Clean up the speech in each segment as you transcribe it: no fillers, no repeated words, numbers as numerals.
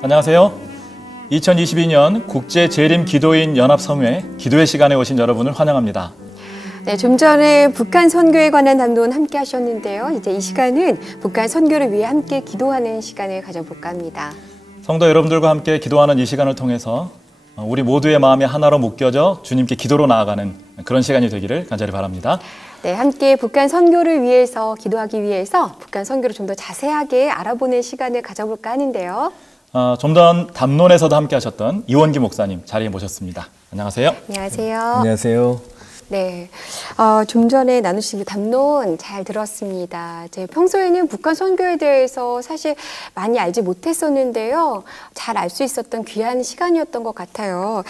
안녕하세요. 2022년 국제재림기도인 연합성회 기도의 시간에 오신 여러분을 환영합니다. 네, 좀 전에 북한 선교에 관한 담론 함께 하셨는데요. 이제 이 시간은 북한 선교를 위해 함께 기도하는 시간을 가져볼까 합니다. 성도 여러분들과 함께 기도하는 이 시간을 통해서 우리 모두의 마음이 하나로 묶여져 주님께 기도로 나아가는 그런 시간이 되기를 간절히 바랍니다. 네, 함께 북한 선교를 위해서 기도하기 위해서 북한 선교를 좀 더 자세하게 알아보는 시간을 가져볼까 하는데요. 좀 전 담론에서도 함께 하셨던 이원기 목사님 자리에 모셨습니다. 안녕하세요. 안녕하세요. 안녕하세요. 네, 좀 전에 나누신 담론 잘 들었습니다. 평소에는 북한 선교에 대해서 사실 많이 알지 못했었는데요. 잘 알 수 있었던 귀한 시간이었던 것 같아요.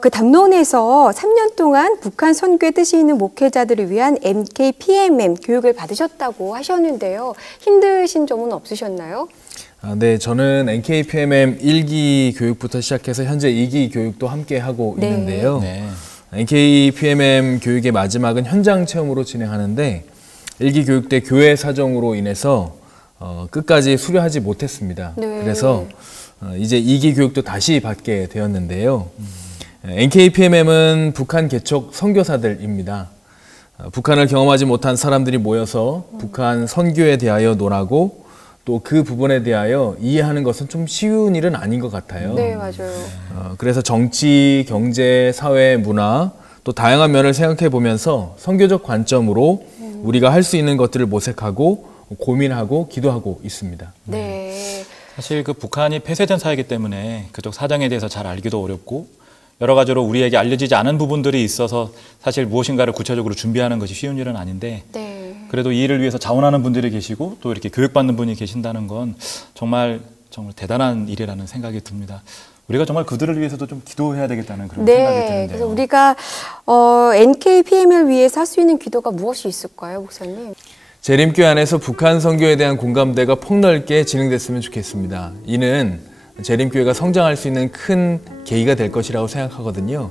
그 담론에서 3년 동안 북한 선교에 뜻이 있는 목회자들을 위한 NKPMM 교육을 받으셨다고 하셨는데요. 힘드신 점은 없으셨나요? 네, 저는 NKPMM 1기 교육부터 시작해서 현재 2기 교육도 함께 하고 있는데요. 네. NKPMM 교육의 마지막은 현장 체험으로 진행하는데 1기 교육 때 교회 사정으로 인해서 끝까지 수료하지 못했습니다. 네. 그래서 이제 2기 교육도 다시 받게 되었는데요. NKPMM은 북한 개척 선교사들입니다. 북한을 경험하지 못한 사람들이 모여서 북한 선교에 대하여 논하고 또 그 부분에 대하여 이해하는 것은 좀 쉬운 일은 아닌 것 같아요. 네, 맞아요. 그래서 정치, 경제, 사회, 문화 또 다양한 면을 생각해 보면서 선교적 관점으로 우리가 할 수 있는 것들을 모색하고 고민하고 기도하고 있습니다. 네. 사실 그 북한이 폐쇄된 사회이기 때문에 그쪽 사정에 대해서 잘 알기도 어렵고 여러 가지로 우리에게 알려지지 않은 부분들이 있어서 사실 무엇인가를 구체적으로 준비하는 것이 쉬운 일은 아닌데 네. 그래도 이 일을 위해서 자원하는 분들이 계시고 또 이렇게 교육받는 분이 계신다는 건 정말 대단한 일이라는 생각이 듭니다. 우리가 정말 그들을 위해서도 좀 기도해야 되겠다는 그런 생각이 드는데요. 그래서 우리가 NKPM을 위해서 할 수 있는 기도가 무엇이 있을까요, 목사님? 재림교회 안에서 북한 선교에 대한 공감대가 폭넓게 진행됐으면 좋겠습니다. 이는 재림교회가 성장할 수 있는 큰 계기가 될 것이라고 생각하거든요.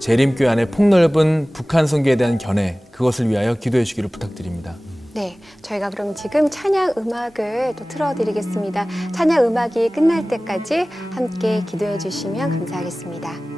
재림교회 안에 폭넓은 북한 선교에 대한 견해, 그것을 위하여 기도해 주기를 부탁드립니다. 네, 저희가 그럼 지금 찬양 음악을 또 틀어드리겠습니다. 찬양 음악이 끝날 때까지 함께 기도해 주시면 감사하겠습니다.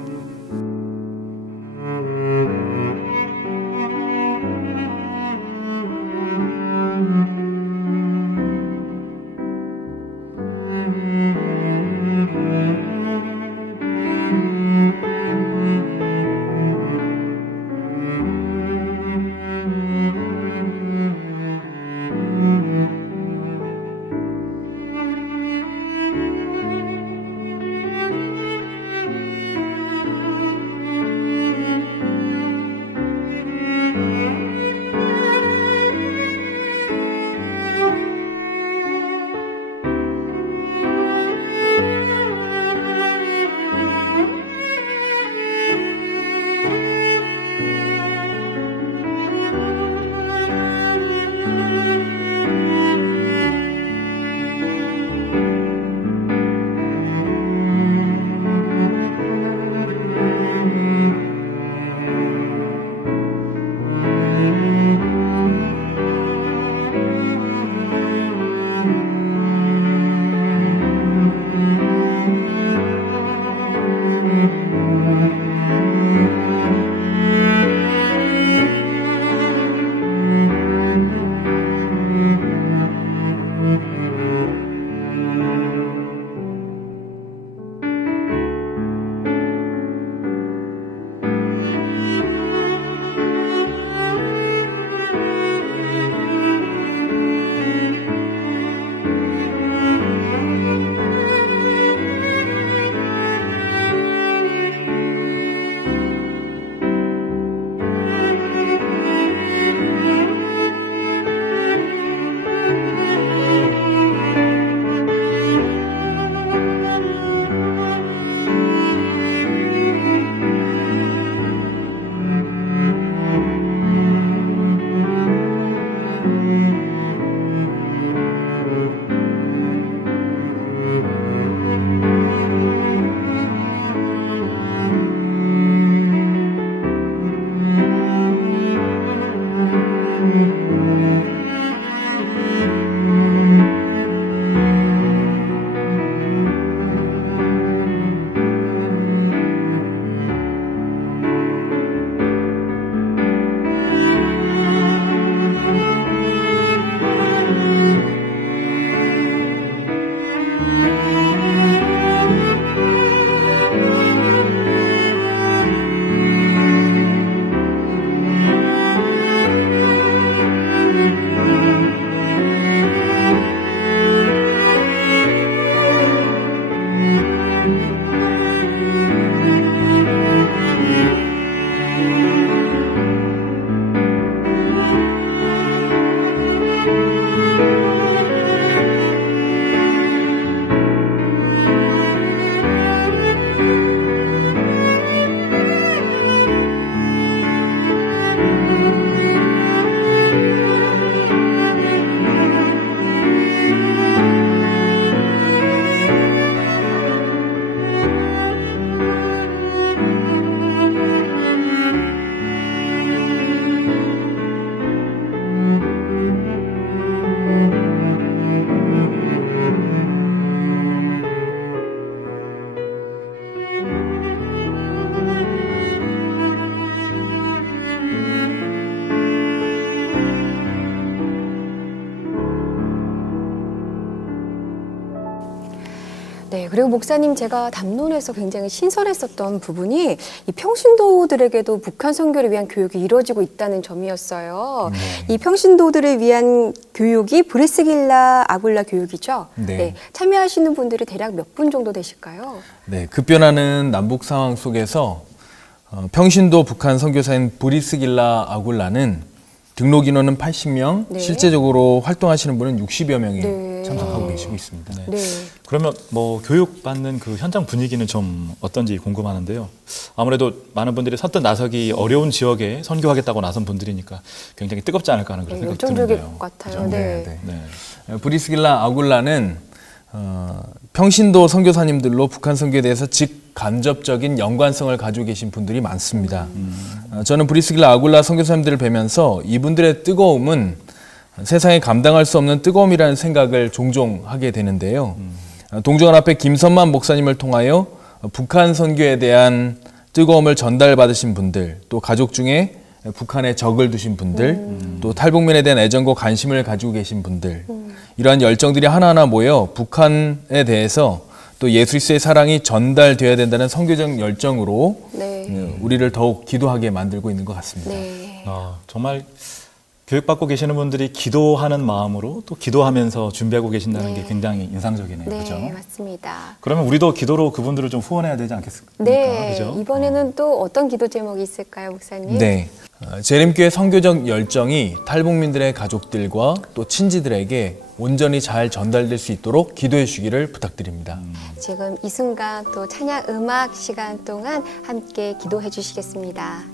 네, 그리고 목사님 제가 담론에서 굉장히 신선했었던 부분이 이 평신도들에게도 북한 선교를 위한 교육이 이루어지고 있다는 점이었어요. 이 평신도들을 위한 교육이 브리스길라 아굴라 교육이죠. 네. 참여하시는 분들이 대략 몇 분 정도 되실까요? 네, 급변하는 남북 상황 속에서 평신도 북한 선교사인 브리스길라 아굴라는 등록 인원은 80명, 네. 실제적으로 활동하시는 분은 60여 명이 네. 참석하고 계시고 있습니다. 네. 네. 그러면 뭐 교육받는 그 현장 분위기는 좀 어떤지 궁금하는데요. 아무래도 많은 분들이 선뜻 나서기 어려운 지역에 선교하겠다고 나선 분들이니까 굉장히 뜨겁지 않을까 하는 그런 생각이 열정적일 드는데요. 것 같아요. 그죠? 네. 네. 브리스길라 아굴라는 평신도 선교사님들로 북한 선교에 대해서 직간접적인 연관성을 가지고 계신 분들이 많습니다. 저는 브리스길라 아굴라 선교사님들을 뵈면서 이분들의 뜨거움은 세상에 감당할 수 없는 뜨거움이라는 생각을 종종 하게 되는데요. 동정원 앞에 김선만 목사님을 통하여 북한 선교에 대한 뜨거움을 전달받으신 분들, 또 가족 중에 북한에 적을 두신 분들, 또 탈북민에 대한 애정과 관심을 가지고 계신 분들, 이러한 열정들이 하나하나 모여 북한에 대해서 또 예수 그리스도의 사랑이 전달되어야 된다는 선교적 열정으로 네. 우리를 더욱 기도하게 만들고 있는 것 같습니다. 네. 정말 교육받고 계시는 분들이 기도하는 마음으로 또 기도하면서 준비하고 계신다는 네. 게 굉장히 인상적이네요. 네, 그죠? 맞습니다. 그러면 우리도 기도로 그분들을 좀 후원해야 되지 않겠습니까? 네, 그죠? 이번에는 또 어떤 기도 제목이 있을까요, 목사님? 네. 재림교회 선교적 열정이 탈북민들의 가족들과 또 친지들에게 온전히 잘 전달될 수 있도록 기도해 주시기를 부탁드립니다. 지금 이 순간 또 찬양 음악 시간 동안 함께 기도해 주시겠습니다.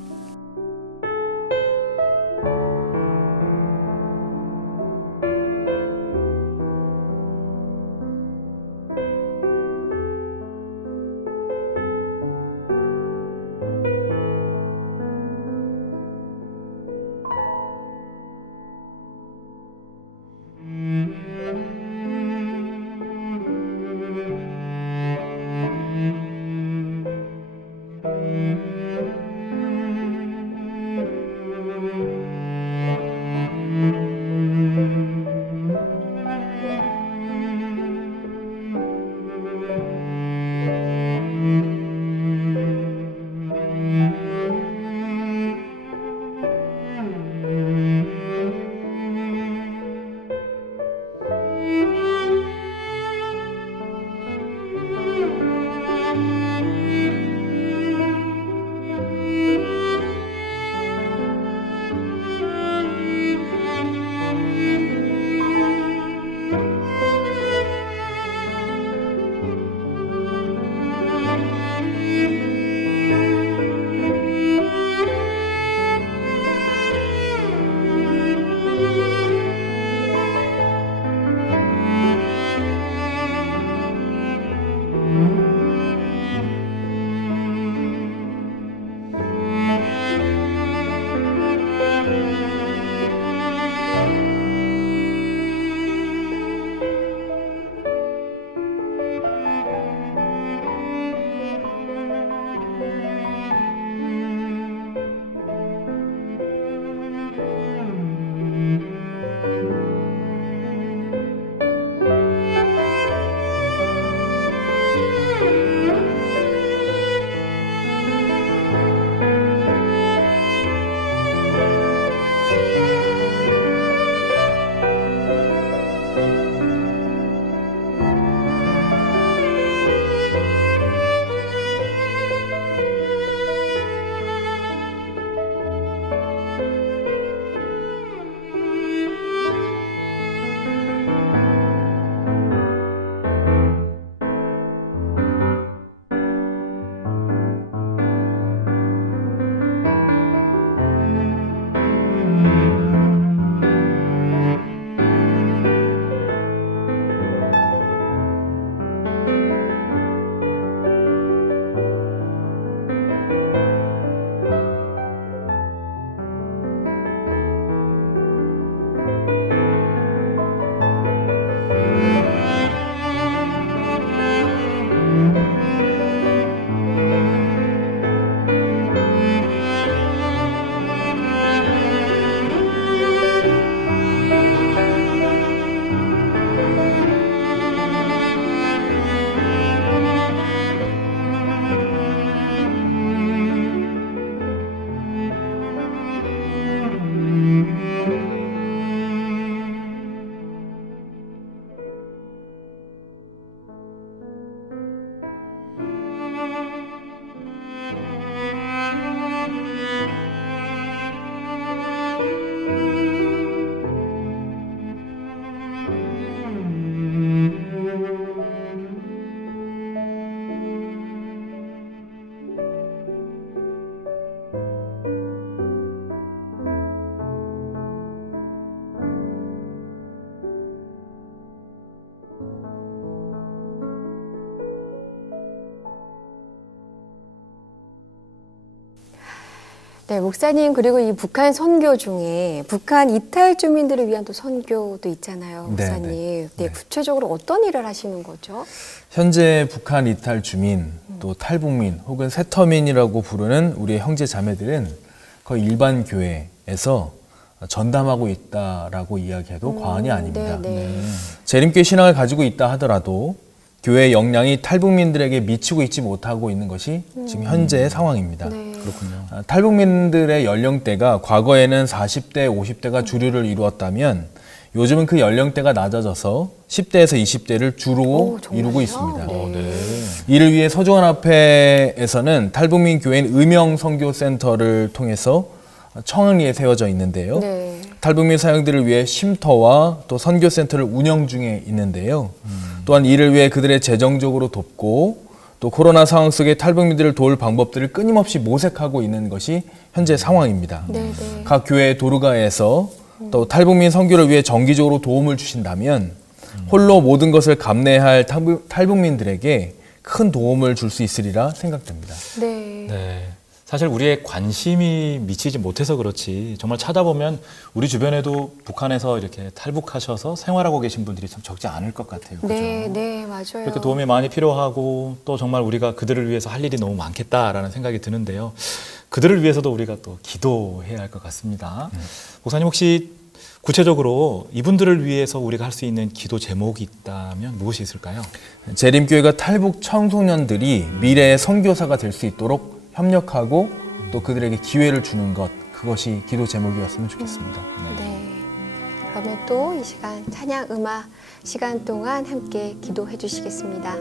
네, 목사님, 그리고 이 북한 선교 중에 북한 이탈 주민들을 위한 또 선교도 있잖아요, 목사님. 네, 구체적으로 어떤 일을 하시는 거죠? 현재 북한 이탈 주민, 또 탈북민 혹은 세터민이라고 부르는 우리 형제 자매들은 거의 일반 교회에서 전담하고 있다라고 이야기해도 과언이 아닙니다. 재림교회 신앙을 가지고 있다 하더라도 교회의 역량이 탈북민들에게 미치고 있지 못하고 있는 것이 지금 현재의 상황입니다. 그렇군요. 탈북민들의 연령대가 과거에는 40대, 50대가 주류를 이루었다면 요즘은 그 연령대가 낮아져서 10대에서 20대를 주로 이루고 있습니다. 이를 위해 서주환합회에서는 탈북민 교회인 의명선교센터를 통해서 청흥리에 세워져 있는데요. 탈북민 사역들을 위해 쉼터와 또 선교센터를 운영 중에 있는데요. 또한 이를 위해 그들의 재정적으로 돕고 또 코로나 상황 속에 탈북민들을 도울 방법들을 끊임없이 모색하고 있는 것이 현재 상황입니다. 각 교회 도르가에서 또 탈북민 선교를 위해 정기적으로 도움을 주신다면 홀로 모든 것을 감내할 탈북민들에게 큰 도움을 줄 수 있으리라 생각됩니다. 네. 사실 우리의 관심이 미치지 못해서 그렇지 정말 찾아보면 우리 주변에도 북한에서 이렇게 탈북하셔서 생활하고 계신 분들이 참 적지 않을 것 같아요. 그렇죠? 네, 맞아요. 이렇게 도움이 많이 필요하고 또 정말 우리가 그들을 위해서 할 일이 너무 많겠다라는 생각이 드는데요. 그들을 위해서도 우리가 또 기도해야 할 것 같습니다. 목사님 혹시 구체적으로 이분들을 위해서 우리가 할 수 있는 기도 제목이 있다면 무엇이 있을까요? 재림교회가 탈북 청소년들이 미래의 선교사가 될 수 있도록 협력하고 또 그들에게 기회를 주는 것, 그것이 기도 제목이었으면 좋겠습니다. 그러면 또 이 시간 찬양 음악 시간 동안 함께 기도해 주시겠습니다.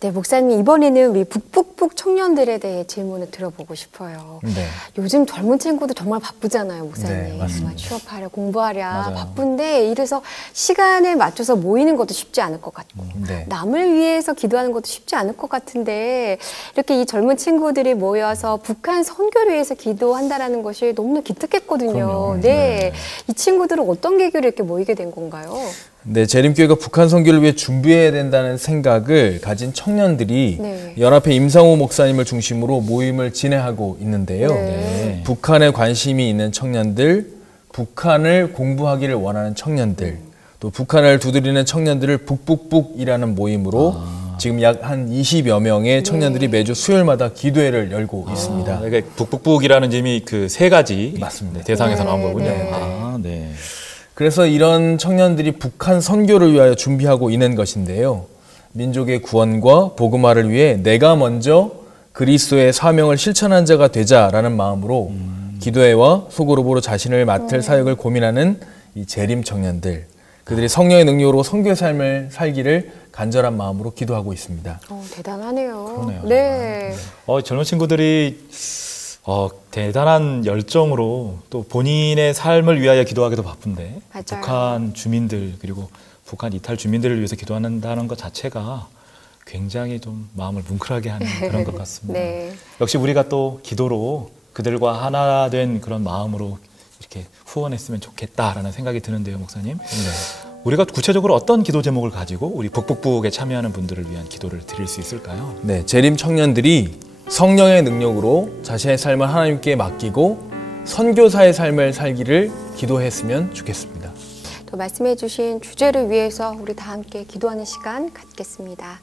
네, 목사님 이번에는 우리 북북북 청년들에 대해 질문을 들어보고 싶어요. 네. 요즘 젊은 친구들 정말 바쁘잖아요, 목사님. 네, 맞습니다. 정말 취업하랴, 공부하랴 맞아요. 바쁜데 이래서 시간을 맞춰서 모이는 것도 쉽지 않을 것 같고 네. 남을 위해서 기도하는 것도 쉽지 않을 것 같은데 이렇게 이 젊은 친구들이 모여서 북한 선교를 위해서 기도한다라는 것이 너무나 기특했거든요. 그럼요. 네. 이 친구들은 어떤 계기로 이렇게 모이게 된 건가요? 네, 재림교회가 북한 선교를 위해 준비해야 된다는 생각을 가진 청년들이 네. 연합회 임상호 목사님을 중심으로 모임을 진행하고 있는데요. 네. 북한에 관심이 있는 청년들, 북한을 공부하기를 원하는 청년들, 또 북한을 두드리는 청년들을 북북북이라는 모임으로 지금 약 한 20여 명의 청년들이 매주 수요일마다 기도회를 열고 있습니다. 그러니까 북북북이라는 점이 그 세 가지 맞습니다. 대상에서 나온 네, 거군요. 네. 아, 네. 그래서 이런 청년들이 북한 선교를 위하여 준비하고 있는 것인데요. 민족의 구원과 복음화를 위해 내가 먼저 그리스도의 사명을 실천한 자가 되자라는 마음으로 기도회와 소그룹으로 자신을 맡을 사역을 고민하는 이 재림 청년들, 그들이 성령의 능력으로 선교의 삶을 살기를 간절한 마음으로 기도하고 있습니다. 대단하네요. 그러네요. 네. 젊은 친구들이 대단한 열정으로 또 본인의 삶을 위하여 기도하기도 바쁜데 맞아요. 북한 주민들 그리고 북한 이탈 주민들을 위해서 기도한다는 것 자체가 굉장히 좀 마음을 뭉클하게 하는 그런 것 같습니다. 네. 역시 우리가 또 기도로 그들과 하나 된 그런 마음으로 이렇게 후원했으면 좋겠다라는 생각이 드는데요, 목사님. 우리가 구체적으로 어떤 기도 제목을 가지고 우리 북북북에 참여하는 분들을 위한 기도를 드릴 수 있을까요? 네, 재림 청년들이 성령의 능력으로 자신의 삶을 하나님께 맡기고 선교사의 삶을 살기를 기도했으면 좋겠습니다. 또 말씀해 주신 주제를 위해서 우리 다 함께 기도하는 시간 갖겠습니다.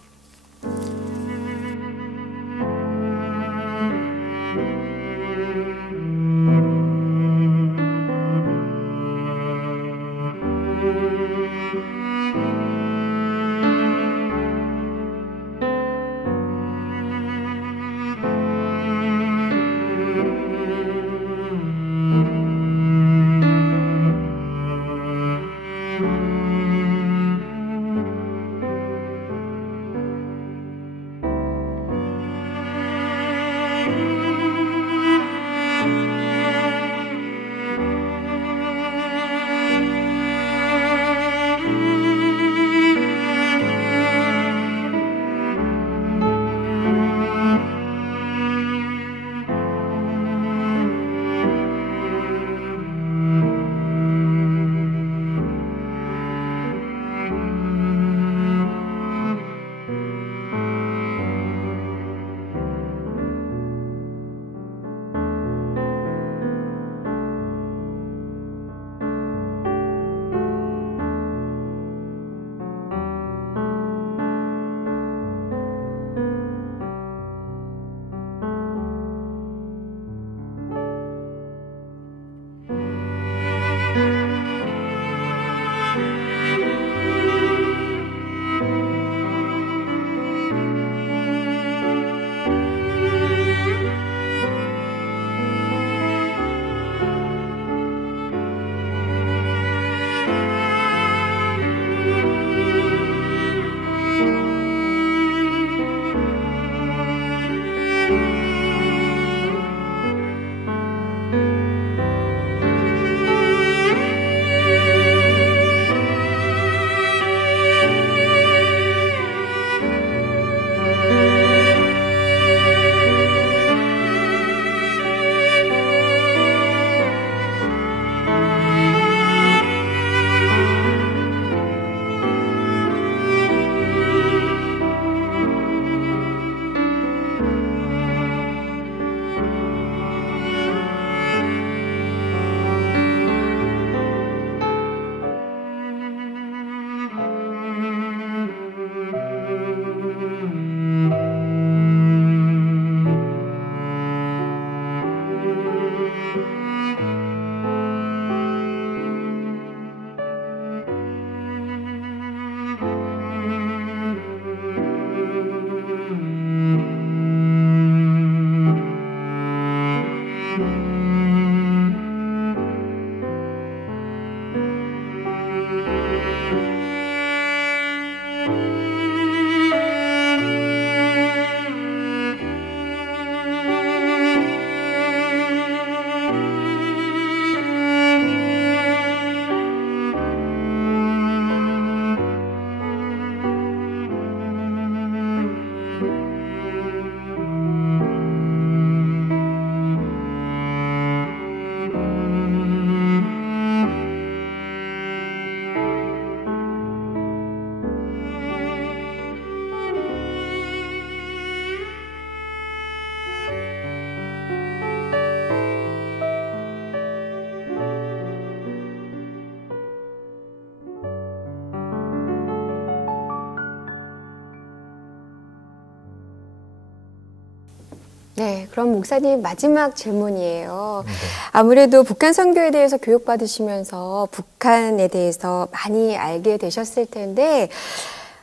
네, 그럼 목사님 마지막 질문이에요. 아무래도 북한 선교에 대해서 교육받으시면서 북한에 대해서 많이 알게 되셨을 텐데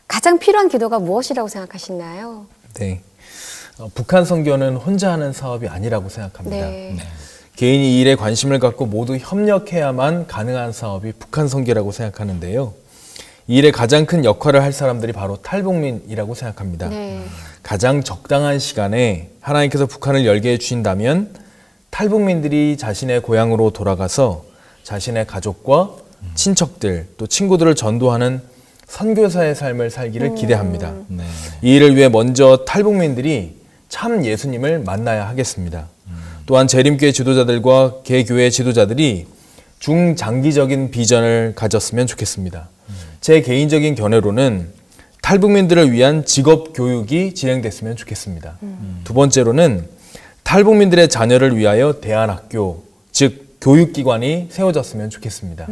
가장 필요한 기도가 무엇이라고 생각하시나요? 네. 북한 선교는 혼자 하는 사업이 아니라고 생각합니다. 네. 개인이 이 일에 관심을 갖고 모두 협력해야만 가능한 사업이 북한 선교라고 생각하는데요. 이 일에 가장 큰 역할을 할 사람들이 바로 탈북민이라고 생각합니다. 네. 가장 적당한 시간에 하나님께서 북한을 열게 해주신다면 탈북민들이 자신의 고향으로 돌아가서 자신의 가족과 친척들 또 친구들을 전도하는 선교사의 삶을 살기를 기대합니다. 네. 이 일을 위해 먼저 탈북민들이 참 예수님을 만나야 하겠습니다. 또한 재림교회 지도자들과 개교회 지도자들이 중장기적인 비전을 가졌으면 좋겠습니다. 제 개인적인 견해로는 탈북민들을 위한 직업 교육이 진행됐으면 좋겠습니다. 두 번째로는 탈북민들의 자녀를 위하여 대안학교, 즉 교육기관이 세워졌으면 좋겠습니다.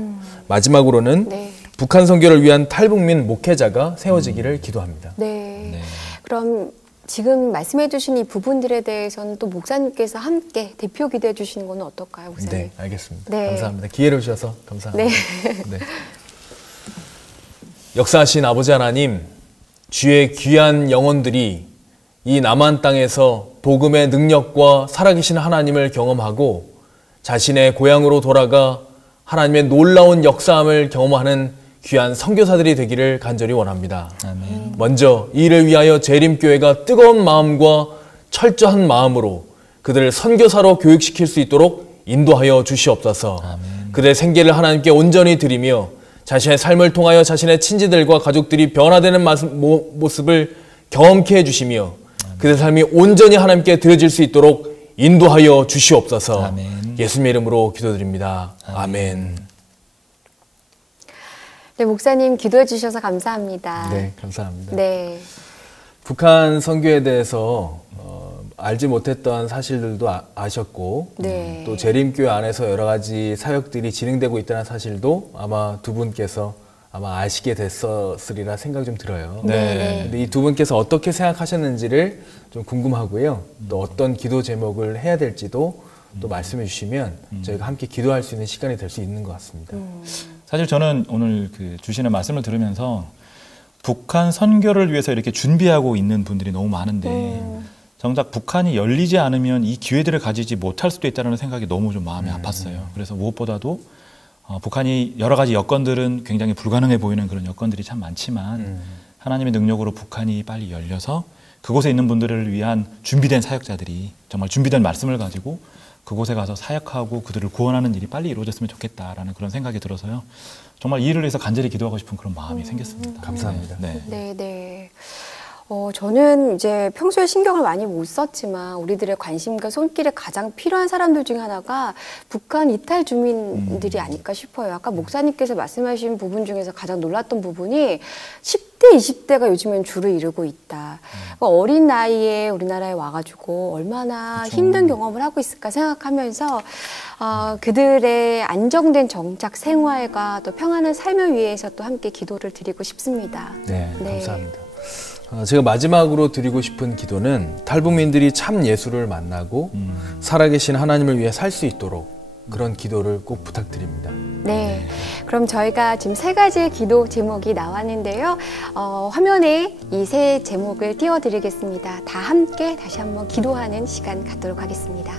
마지막으로는 네. 북한 선교를 위한 탈북민 목회자가 세워지기를 기도합니다. 네. 네. 그럼 지금 말씀해 주신 이 부분들에 대해서는 또 목사님께서 함께 대표 기도해 주시는 건 어떨까요, 목사님? 네, 알겠습니다. 네. 감사합니다. 기회를 주셔서 감사합니다. 네. 역사하신 아버지 하나님, 주의 귀한 영혼들이 이 남한 땅에서 복음의 능력과 살아계신 하나님을 경험하고 자신의 고향으로 돌아가 하나님의 놀라운 역사함을 경험하는 귀한 선교사들이 되기를 간절히 원합니다. 아멘. 먼저 이 일을 위하여 재림교회가 뜨거운 마음과 철저한 마음으로 그들을 선교사로 교육시킬 수 있도록 인도하여 주시옵소서. 아멘. 그들의 생계를 하나님께 온전히 드리며 자신의 삶을 통하여 자신의 친지들과 가족들이 변화되는 모습을 경험케 해주시며 그들의 삶이 온전히 하나님께 드려질 수 있도록 인도하여 주시옵소서. 아멘. 예수님의 이름으로 기도드립니다. 아멘. 네, 목사님 기도해 주셔서 감사합니다. 네, 감사합니다. 네. 북한 선교에 대해서 알지 못했던 사실들도 아셨고 네. 또 재림교회 안에서 여러 가지 사역들이 진행되고 있다는 사실도 아마 두 분께서 아마 아시게 됐었으리라 생각이 좀 들어요. 네. 근데 이 두 분께서 어떻게 생각하셨는지를 좀 궁금하고요. 또 어떤 기도 제목을 해야 될지도 또 말씀해 주시면 저희가 함께 기도할 수 있는 시간이 될 수 있는 것 같습니다. 사실 저는 오늘 그 주시는 말씀을 들으면서 북한 선교를 위해서 이렇게 준비하고 있는 분들이 너무 많은데 정작 북한이 열리지 않으면 이 기회들을 가지지 못할 수도 있다는 생각이 너무 좀 마음이 아팠어요. 그래서 무엇보다도 북한이 여러 가지 여건들은 굉장히 불가능해 보이는 그런 여건들이 참 많지만 하나님의 능력으로 북한이 빨리 열려서 그곳에 있는 분들을 위한 준비된 사역자들이 정말 준비된 말씀을 가지고 그곳에 가서 사역하고 그들을 구원하는 일이 빨리 이루어졌으면 좋겠다라는 그런 생각이 들어서요. 정말 이 일을 위해서 간절히 기도하고 싶은 그런 마음이 생겼습니다. 감사합니다. 네. 네, 네. 저는 이제 평소에 신경을 많이 못 썼지만 우리들의 관심과 손길에 가장 필요한 사람들 중에 하나가 북한 이탈 주민들이 아닐까 싶어요. 아까 목사님께서 말씀하신 부분 중에서 가장 놀랐던 부분이 10대, 20대가 요즘엔 주를 이루고 있다. 그러니까 어린 나이에 우리나라에 와가지고 얼마나 그쵸. 힘든 경험을 하고 있을까 생각하면서 그들의 안정된 정착 생활과 또 평안한 삶을 위해서 또 함께 기도를 드리고 싶습니다. 네, 네. 감사합니다. 제가 마지막으로 드리고 싶은 기도는 탈북민들이 참 예수를 만나고 살아계신 하나님을 위해 살 수 있도록 그런 기도를 꼭 부탁드립니다. 네, 그럼 저희가 지금 3가지의 기도 제목이 나왔는데요. 화면에 이 3 제목을 띄워드리겠습니다. 다 함께 다시 한번 기도하는 시간 갖도록 하겠습니다.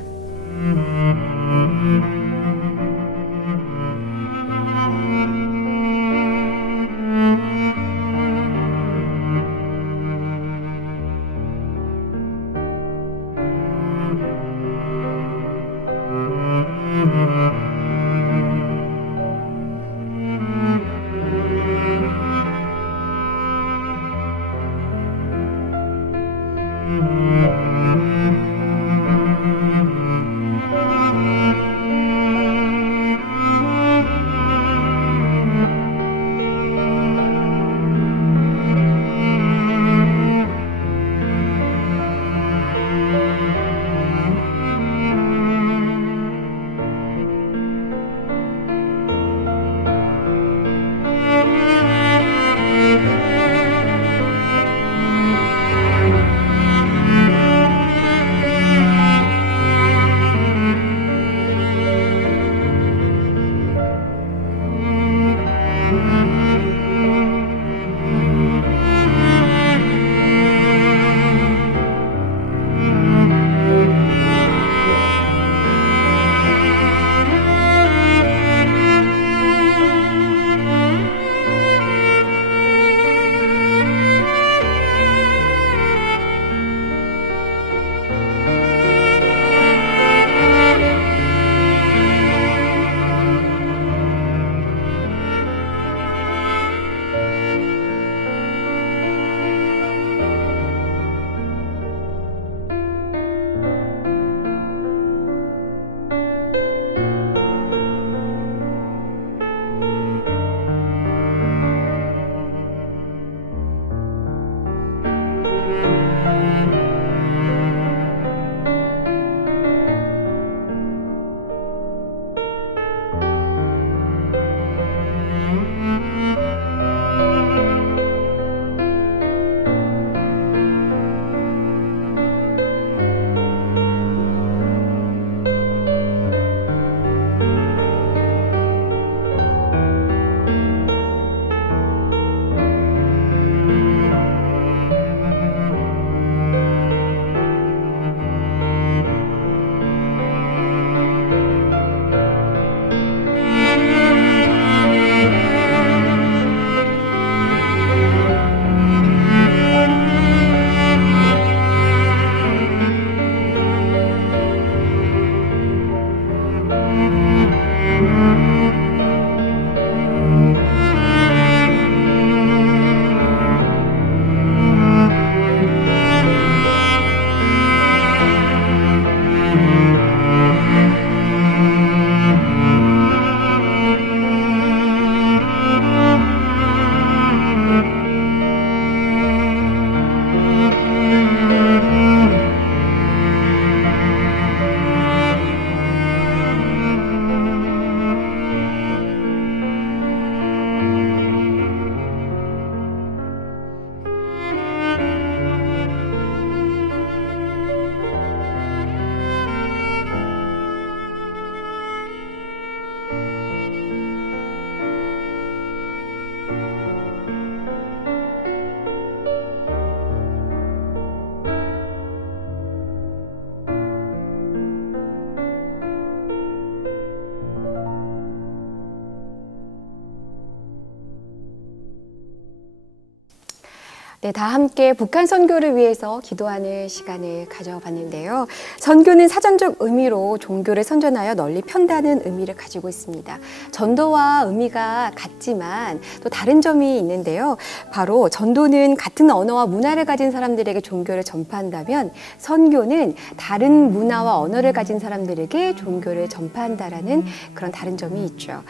네, 다 함께 북한 선교를 위해서 기도하는 시간을 가져봤는데요. 선교는 사전적 의미로 종교를 선전하여 널리 편다는 의미를 가지고 있습니다. 전도와 의미가 같지만 또 다른 점이 있는데요. 바로 전도는 같은 언어와 문화를 가진 사람들에게 종교를 전파한다면 선교는 다른 문화와 언어를 가진 사람들에게 종교를 전파한다라는 그런 다른 점이 있죠.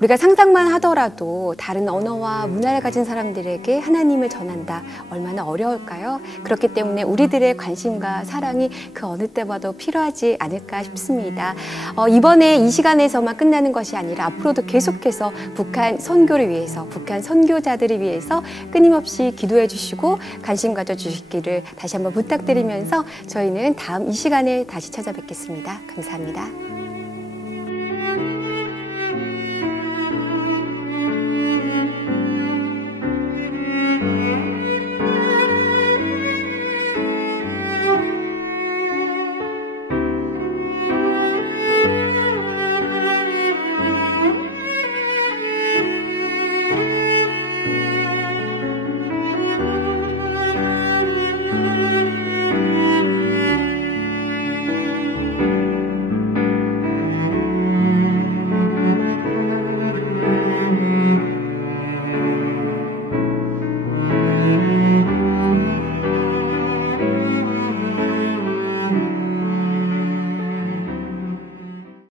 우리가 상상만 하더라도 다른 언어와 문화를 가진 사람들에게 하나님을 전한다. 얼마나 어려울까요? 그렇기 때문에 우리들의 관심과 사랑이 그 어느 때보다도 필요하지 않을까 싶습니다. 이번에 이 시간에서만 끝나는 것이 아니라 앞으로도 계속해서 북한 선교를 위해서, 북한 선교자들을 위해서 끊임없이 기도해 주시고 관심 가져주시기를 다시 한번 부탁드리면서 저희는 다음 이 시간에 다시 찾아뵙겠습니다. 감사합니다.